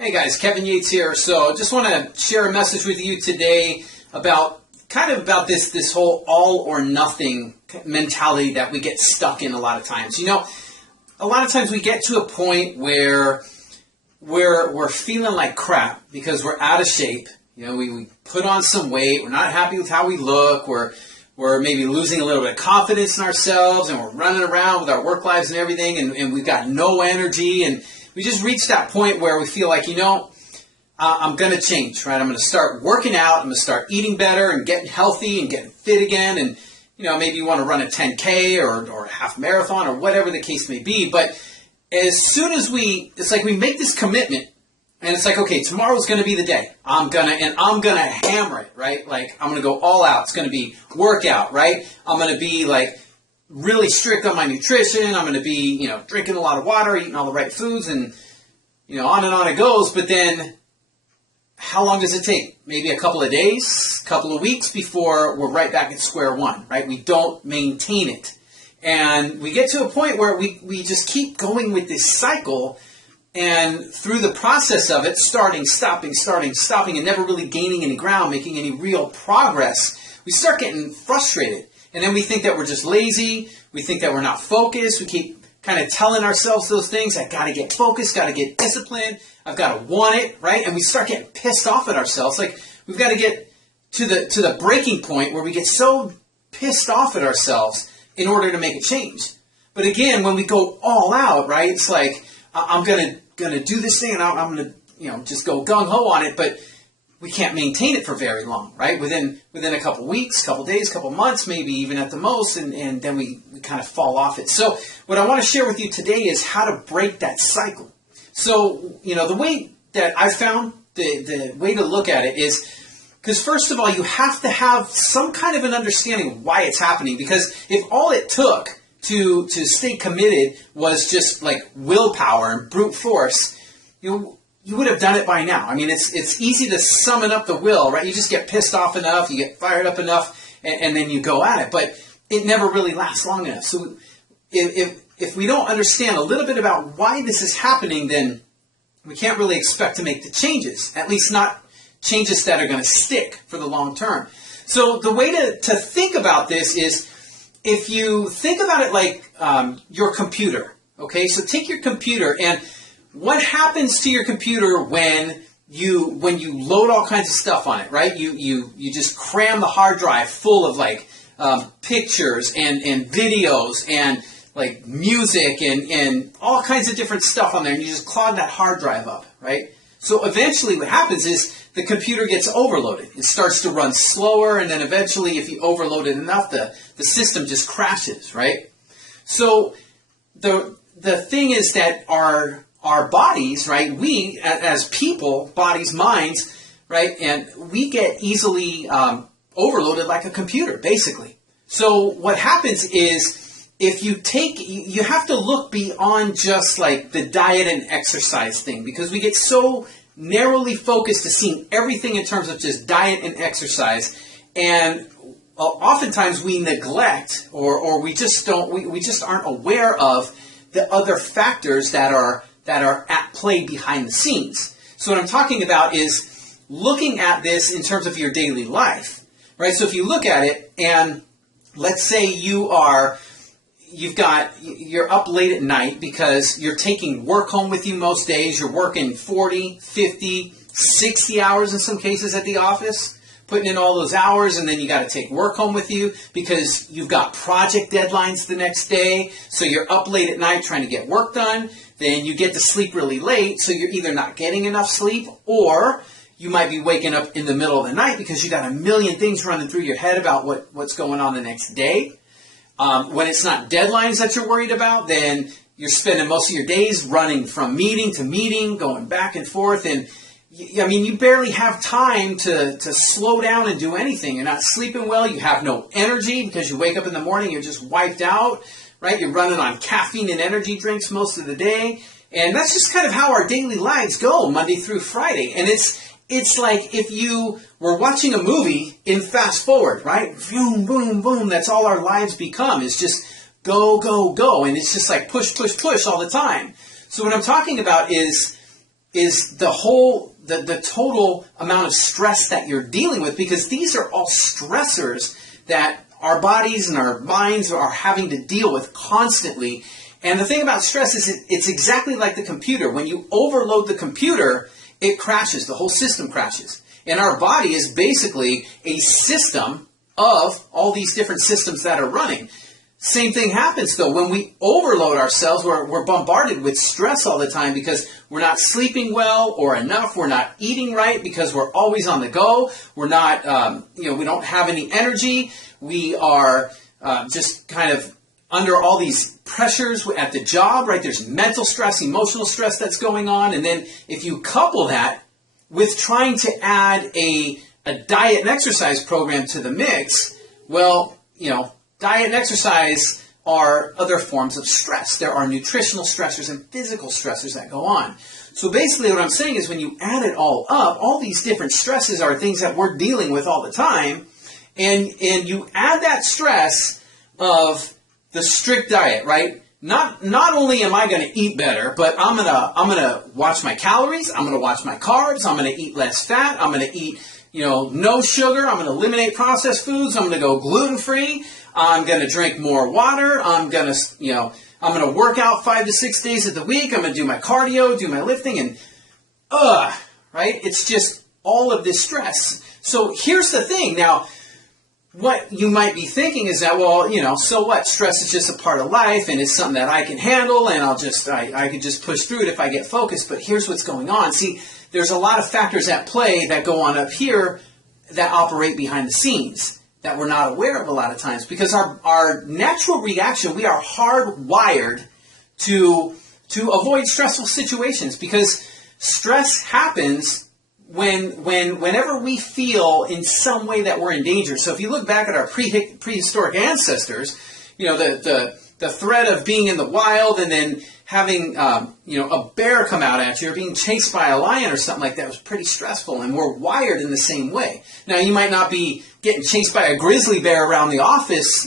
Hey guys, Kevin Yates here. So just want to share a message with you today about this whole all or nothing mentality that we get stuck in a lot of times. You know, a lot of times we get to a point where we're feeling like crap because we're out of shape. You know, we put on some weight, we're not happy with how we look, we're maybe losing a little bit of confidence in ourselves, and we're running around with our work lives and everything, and we've got no energy, and we just reached that point where we feel like, I'm going to change, right? I'm going to start working out, I'm going to start eating better and getting healthy and getting fit again, and, maybe you want to run a 10K or a half marathon or whatever the case may be, but as soon as it's like we make this commitment, and it's like, okay, tomorrow's going to be the day. I'm gonna hammer it, right? Like, I'm going to go all out. It's going to be workout, right? I'm going to be like really strict on my nutrition. I'm going to be, drinking a lot of water, eating all the right foods, and, on and on it goes. But then how long does it take? Maybe a couple of days, couple of weeks before we're right back at square one, right? We don't maintain it. And we get to a point where we just keep going with this cycle, and through the process of it, starting, stopping, and never really gaining any ground, making any real progress, we start getting frustrated. And then we think that we're just lazy, we think that we're not focused, we keep kind of telling ourselves those things, I gotta get focused, gotta get disciplined, I've gotta want it, right? And we start getting pissed off at ourselves. Like, we've got to get to the breaking point where we get so pissed off at ourselves in order to make a change. But again, when we go all out, right, it's like, I'm gonna do this thing, and I'm gonna just go gung ho on it, but we can't maintain it for very long, right? Within a couple weeks, couple days, couple months, maybe even at the most, and then we kind of fall off it. So what I want to share with you today is how to break that cycle. So the way that I found the way to look at it is, because first of all, you have to have some kind of an understanding of why it's happening. Because if all it took to stay committed was just like willpower and brute force, you would have done it by now. I mean, it's easy to summon up the will, right? You just get pissed off enough, you get fired up enough, and then you go at it. But it never really lasts long enough. So if we don't understand a little bit about why this is happening, then we can't really expect to make the changes, at least not changes that are going to stick for the long term. So the way to think about this is, if you think about it like your computer, okay? So take your computer, and what happens to your computer when you load all kinds of stuff on it, right? You just cram the hard drive full of like pictures and videos and like music and all kinds of different stuff on there, and you just clog that hard drive up, right? So eventually what happens is the computer gets overloaded. It starts to run slower, and then eventually, if you overload it enough, the system just crashes, right? So the thing is that our bodies, right, we as people, bodies, minds, right, and we get easily overloaded like a computer, basically. So what happens is, if you have to look beyond just like the diet and exercise thing, because we get so narrowly focused to seeing everything in terms of just diet and exercise, and oftentimes we neglect or we just aren't aware of the other factors that are at play behind the scenes. So what I'm talking about is looking at this in terms of your daily life, right? So if you look at it, and let's say you're up late at night because you're taking work home with you most days. You're working 40, 50, 60 hours in some cases at the office, putting in all those hours, and then you got to take work home with you because you've got project deadlines the next day. So you're up late at night trying to get work done. Then you get to sleep really late, so you're either not getting enough sleep, or you might be waking up in the middle of the night because you got a million things running through your head about what's going on the next day. When it's not deadlines that you're worried about, then you're spending most of your days running from meeting to meeting, going back and forth, and you barely have time to slow down and do anything. You're not sleeping well, you have no energy because you wake up in the morning, you're just wiped out, right? You're running on caffeine and energy drinks most of the day, and that's just kind of how our daily lives go, Monday through Friday. And it's like if you were watching a movie in fast forward, right? Boom, boom, boom. That's all our lives become. It's just go, go, go. And it's just like push, push, push all the time. So what I'm talking about is is the total amount of stress that you're dealing with, because these are all stressors that our bodies and our minds are having to deal with constantly. And the thing about stress is it's exactly like the computer. When you overload the computer, it crashes. The whole system crashes. And our body is basically a system of all these different systems that are running. Same thing happens, though, when we overload ourselves. We're bombarded with stress all the time because we're not sleeping well or enough. We're not eating right because we're always on the go. We're not, we don't have any energy. We are just kind of under all these pressures at the job, right? There's mental stress, emotional stress that's going on. And then if you couple that with trying to add a diet and exercise program to the mix, well, diet and exercise are other forms of stress. There are nutritional stressors and physical stressors that go on. So basically what I'm saying is when you add it all up, all these different stresses are things that we're dealing with all the time. And you add that stress of the strict diet, right? Not only am I going to eat better, but I'm gonna watch my calories. I'm gonna watch my carbs. I'm gonna eat less fat. I'm gonna eat no sugar. I'm gonna eliminate processed foods. I'm gonna go gluten free. I'm gonna drink more water. I'm gonna work out 5 to 6 days of the week. I'm gonna do my cardio, do my lifting, and right? It's just all of this stress. So here's the thing. Now, what you might be thinking is that, well, so what? Stress is just a part of life, and it's something that I can handle, and I can just push through it if I get focused. But here's what's going on. See, there's a lot of factors at play that go on up here that operate behind the scenes that we're not aware of a lot of times, because our natural reaction, we are hardwired to avoid stressful situations, because stress happens whenever we feel in some way that we're in danger. So if you look back at our prehistoric ancestors, the threat of being in the wild and then having a bear come out at you or being chased by a lion or something like that was pretty stressful, and we're wired in the same way. Now, you might not be getting chased by a grizzly bear around the office,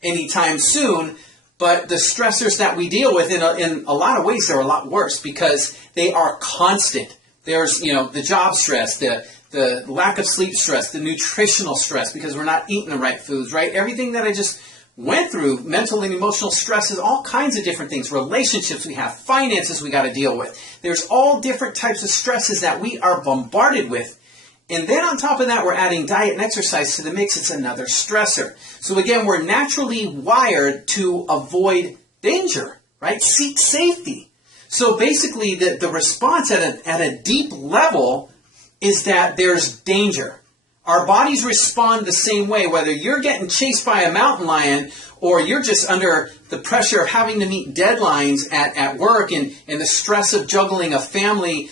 anytime soon, but the stressors that we deal with in a lot of ways are a lot worse because they are constant. There's, the job stress, the lack of sleep stress, the nutritional stress because we're not eating the right foods, right? Everything that I just went through, mental and emotional stresses, all kinds of different things, relationships we have, finances we got to deal with. There's all different types of stresses that we are bombarded with. And then on top of that, we're adding diet and exercise to the mix. It's another stressor. So again, we're naturally wired to avoid danger, right? Seek safety. So basically, the response at a deep level is that there's danger. Our bodies respond the same way, whether you're getting chased by a mountain lion or you're just under the pressure of having to meet deadlines at work and the stress of juggling a family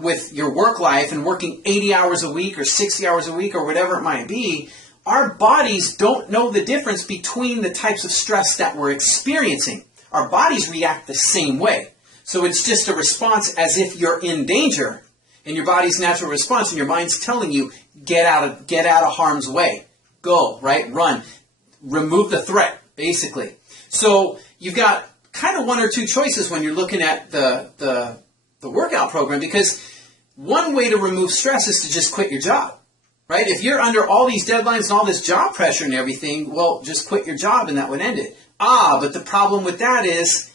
with your work life and working 80 hours a week or 60 hours a week or whatever it might be. Our bodies don't know the difference between the types of stress that we're experiencing. Our bodies react the same way. So it's just a response as if you're in danger, and your body's natural response, and your mind's telling you, get out of harm's way. Go, right? Run. Remove the threat, basically. So you've got kind of one or two choices when you're looking at the workout program, because one way to remove stress is to just quit your job, right? If you're under all these deadlines and all this job pressure and everything, well, just quit your job and that would end it. But the problem with that is,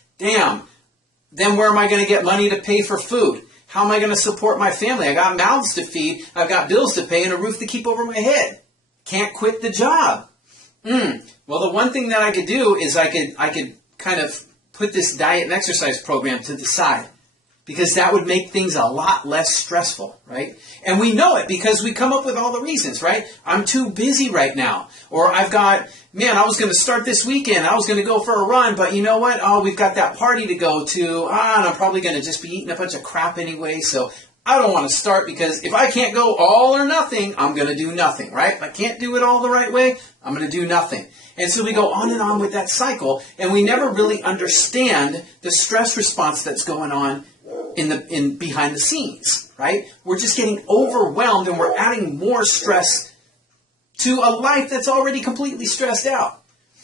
then where am I going to get money to pay for food? How am I going to support my family? I got mouths to feed, I've got bills to pay, and a roof to keep over my head. Can't quit the job. Well, the one thing that I could do is I could kind of put this diet and exercise program to the side, because that would make things a lot less stressful, right? And we know it because we come up with all the reasons, right? I'm too busy right now. Or I was going to start this weekend. I was going to go for a run, but you know what? Oh, we've got that party to go to. And I'm probably going to just be eating a bunch of crap anyway, so I don't want to start, because if I can't go all or nothing, I'm going to do nothing, right? If I can't do it all the right way, I'm going to do nothing. And so we go on and on with that cycle, and we never really understand the stress response that's going on in behind the scenes, right? We're just getting overwhelmed, and we're adding more stress to a life that's already completely stressed out.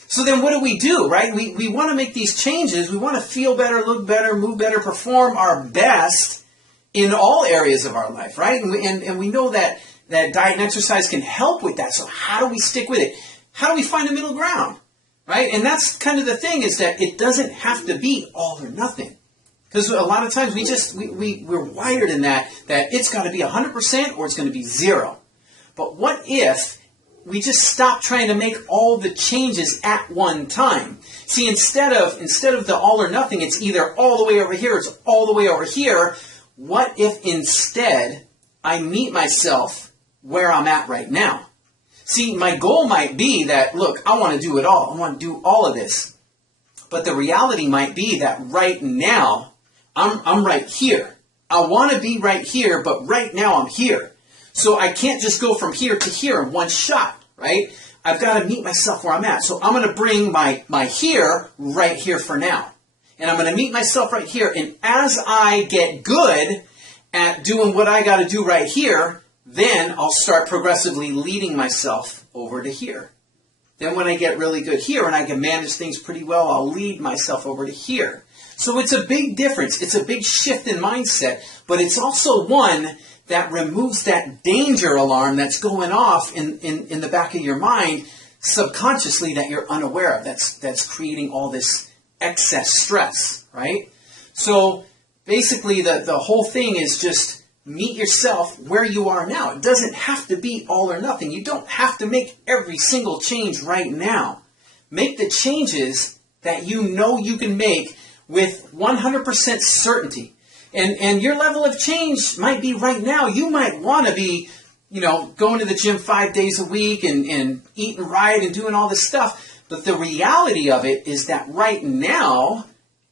So then what do we do, right? We want to make these changes. We want to feel better, look better, move better, perform our best. in all areas of our life, right? And we know that diet and exercise can help with that. So how do we stick with it? How do we find a middle ground, right? And that's kind of the thing, is that it doesn't have to be all or nothing. Because a lot of times we're wired in that it's got to be 100% or it's going to be 0. But what if we just stop trying to make all the changes at one time? See, instead of the all or nothing, it's either all the way over here, it's all the way over here. What if instead I meet myself where I'm at right now? See, my goal might be that, look, I want to do it all. I want to do all of this. But the reality might be that right now, I'm right here. I want to be right here, but right now I'm here. So I can't just go from here to here in one shot, right? I've got to meet myself where I'm at. So I'm going to bring my here right here for now. And I'm going to meet myself right here. And as I get good at doing what I got to do right here, then I'll start progressively leading myself over to here. Then when I get really good here and I can manage things pretty well, I'll lead myself over to here. So it's a big difference. It's a big shift in mindset, but it's also one that removes that danger alarm that's going off in the back of your mind subconsciously that you're unaware of. That's creating all this excess stress, right? So basically the whole thing is just meet yourself where you are now. It doesn't have to be all or nothing. You don't have to make every single change right now. Make the changes that you know you can make with 100% certainty. And your level of change might be right now. You might want to be, going to the gym 5 days a week and eating right and doing all this stuff. But the reality of it is that right now,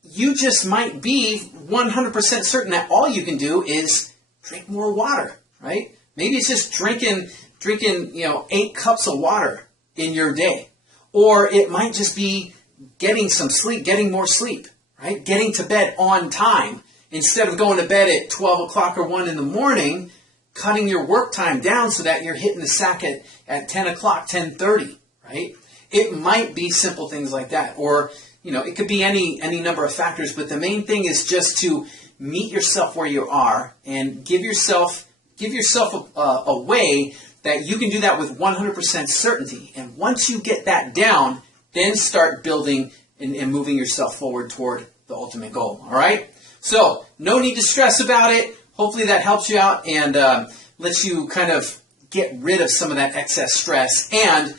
you just might be 100% certain that all you can do is drink more water, right? Maybe it's just drinking 8 cups of water in your day. Or it might just be getting some sleep, getting more sleep, right? Getting to bed on time. Instead of going to bed at 12 o'clock or 1 in the morning, cutting your work time down so that you're hitting the sack at 10 o'clock, 10:30, right? It might be simple things like that. Or, it could be any number of factors. But the main thing is just to meet yourself where you are and give yourself a way that you can do that with 100% certainty. And once you get that down, then start building and moving yourself forward toward the ultimate goal. All right? So, no need to stress about it. Hopefully that helps you out and lets you kind of get rid of some of that excess stress and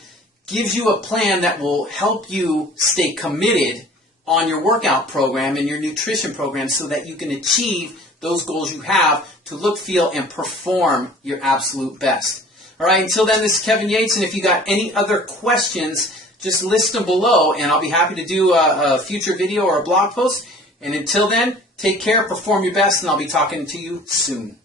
gives you a plan that will help you stay committed on your workout program and your nutrition program so that you can achieve those goals you have to look, feel, and perform your absolute best. All right, until then, this is Kevin Yates, and if you got any other questions, just list them below, and I'll be happy to do a future video or a blog post. And until then, take care, perform your best, and I'll be talking to you soon.